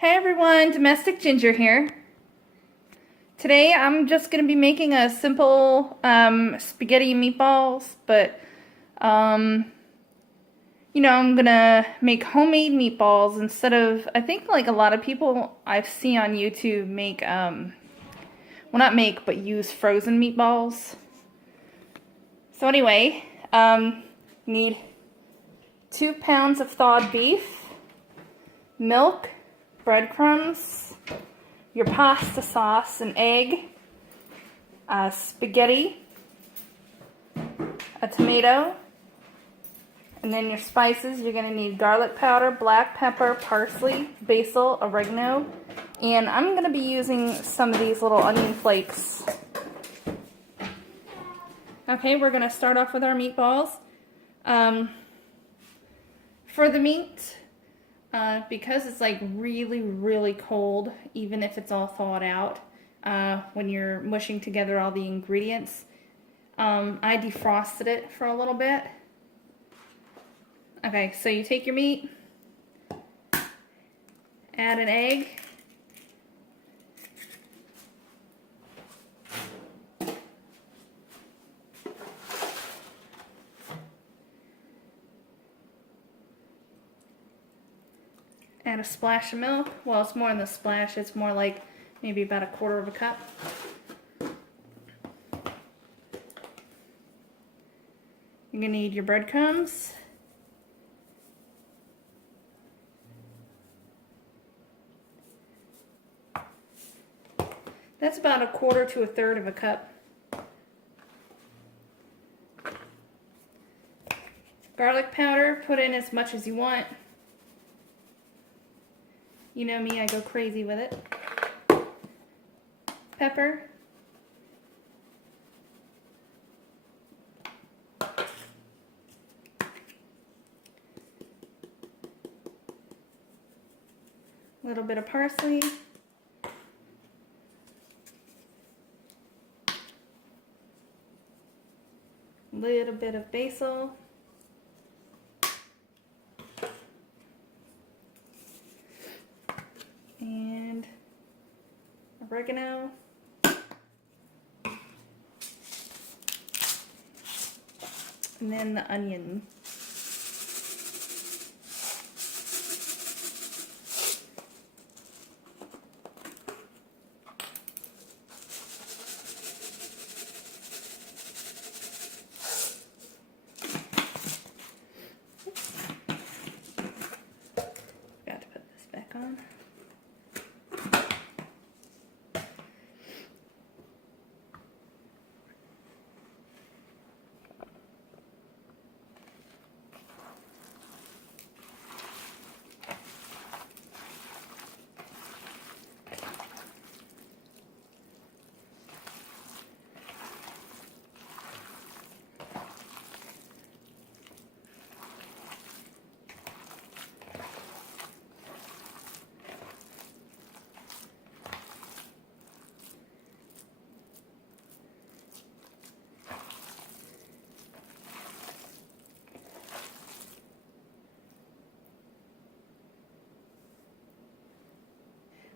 Hey everyone, Domestic Ginger here. Today I'm just going to be making a simple spaghetti meatballs, but I'm going to make homemade meatballs instead of, I think like a lot of people I've seen on YouTube make, well not make, but use frozen meatballs. So anyway, need 2 pounds of thawed beef, milk, breadcrumbs, your pasta sauce, an egg, spaghetti, a tomato, and then your spices. You're going to need garlic powder, black pepper, parsley, basil, oregano, and I'm going to be using some of these little onion flakes. Okay, we're going to start off with our meatballs. For the meat, because it's like really cold, even if it's all thawed out, when you're mushing together all the ingredients, I defrosted it for a little bit. Okay, so you take your meat, add an egg, add a splash of milk. Well, it's more than a splash, it's more like maybe about 1/4 of a cup. You're going to need your breadcrumbs. That's about 1/4 to 1/3 of a cup. Garlic powder, put in as much as you want. You know me, I go crazy with it. Pepper. A little bit of parsley. A little bit of basil. And oregano. And then the onion. Forgot to put this back on.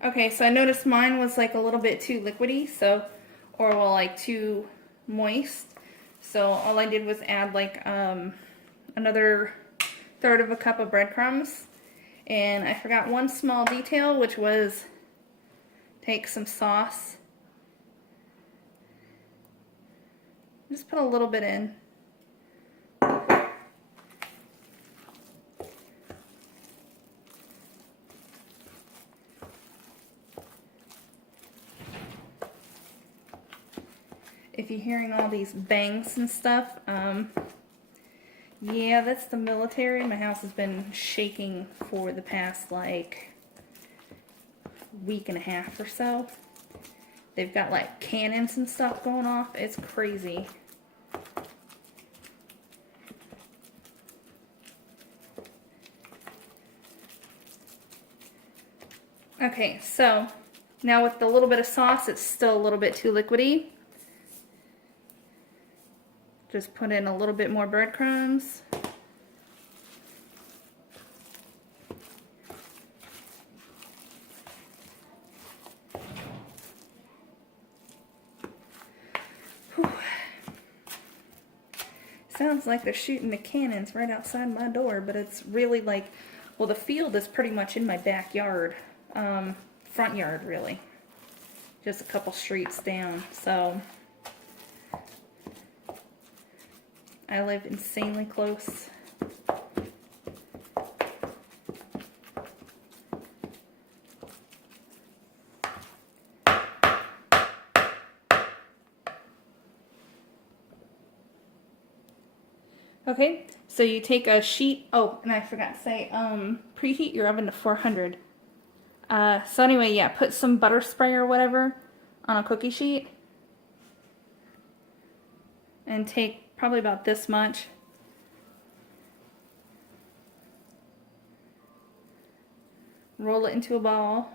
Okay, so I noticed mine was like a little bit too liquidy, so, or well, like too moist. So all I did was add like another 1/3 of a cup of breadcrumbs. And I forgot one small detail, which was take some sauce. Just put a little bit in. If you're hearing all these bangs and stuff, yeah, that's the military. My house has been shaking for the past like week and a half or so. They've got like cannons and stuff going off. It's crazy. Okay, so now with the little bit of sauce, it's still a little bit too liquidy. Just put in a little bit more breadcrumbs. sounds like they're shooting the cannons right outside my door, but it's really like, well, the field is pretty much in my backyard. Front yard, really. Just a couple streets down, so I live insanely close. Okay, so you take a sheet, oh, and I forgot to say, preheat your oven to 400. So anyway, yeah, put some butter spray or whatever on a cookie sheet. And take probably about this much. Roll it into a ball.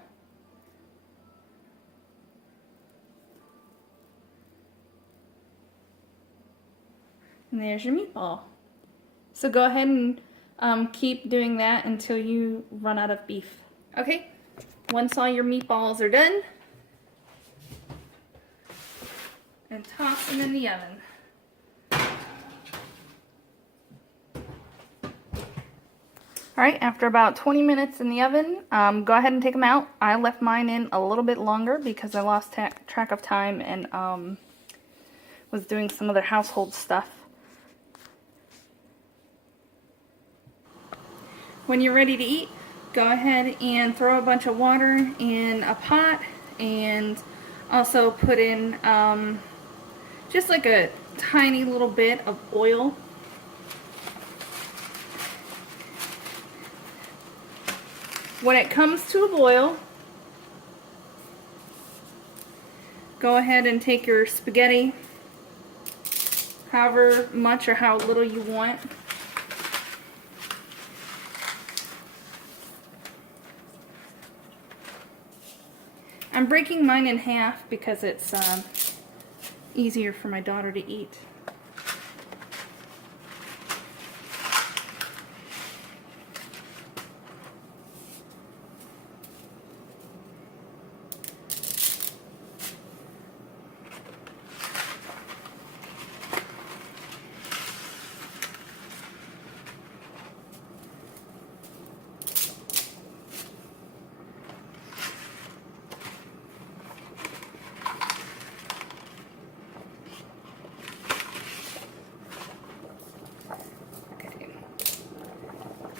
And there's your meatball. So go ahead and keep doing that until you run out of beef. Okay, once all your meatballs are done, and toss them in the oven. Alright, after about 20 minutes in the oven, go ahead and take them out. I left mine in a little bit longer because I lost track of time and was doing some other household stuff. When you're ready to eat, go ahead and throw a bunch of water in a pot and also put in just like a tiny little bit of oil. When it comes to a boil, go ahead and take your spaghetti, however much or how little you want. I'm breaking mine in half because it's easier for my daughter to eat.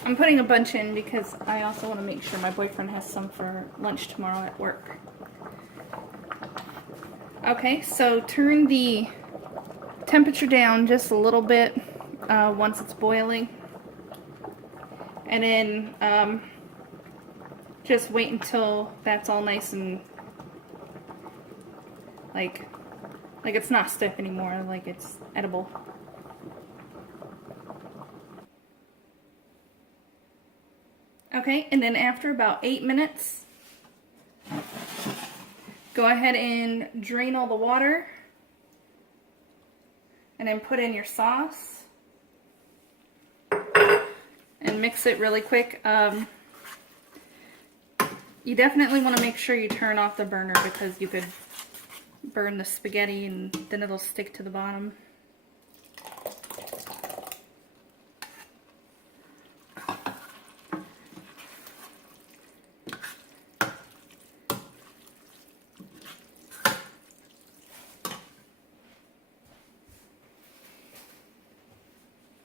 I'm putting a bunch in because I also want to make sure my boyfriend has some for lunch tomorrow at work. Okay, so turn the temperature down just a little bit once it's boiling. And then just wait until that's all nice and like it's not stiff anymore, like it's edible. Okay, and then after about 8 minutes, go ahead and drain all the water and then put in your sauce and mix it really quick. You definitely want to make sure you turn off the burner because you could burn the spaghetti and then it'll stick to the bottom.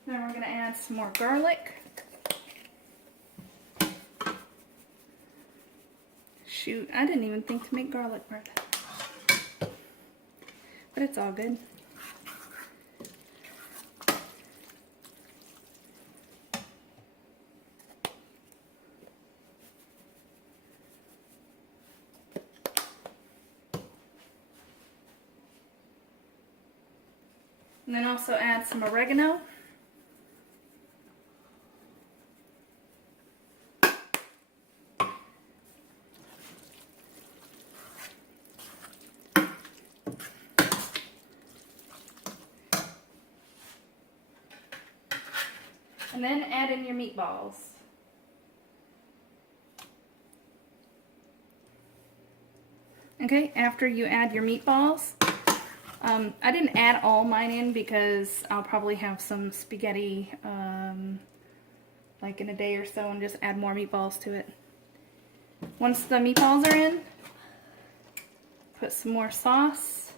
Then we're going to add some more garlic. Shoot, I didn't even think to make garlic bread. But it's all good. And then also add some oregano. And then add in your meatballs. Okay, after you add your meatballs, I didn't add all mine in because I'll probably have some spaghetti like in a day or so and just add more meatballs to it. Once the meatballs are in, put some more sauce.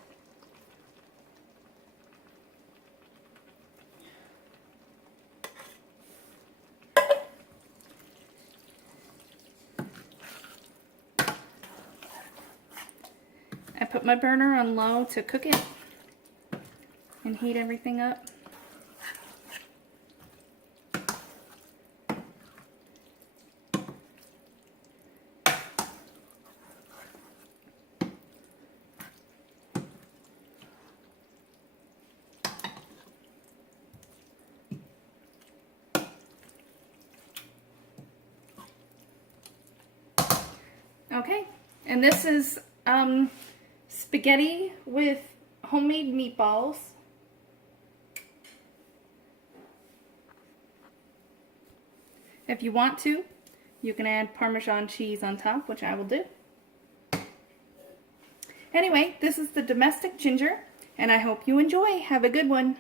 I put my burner on low to cook it and heat everything up. Okay, and this is spaghetti with homemade meatballs. If you want to, you can add Parmesan cheese on top, which I will do. Anyway, this is the domestic ginger, and I hope you enjoy. Have a good one.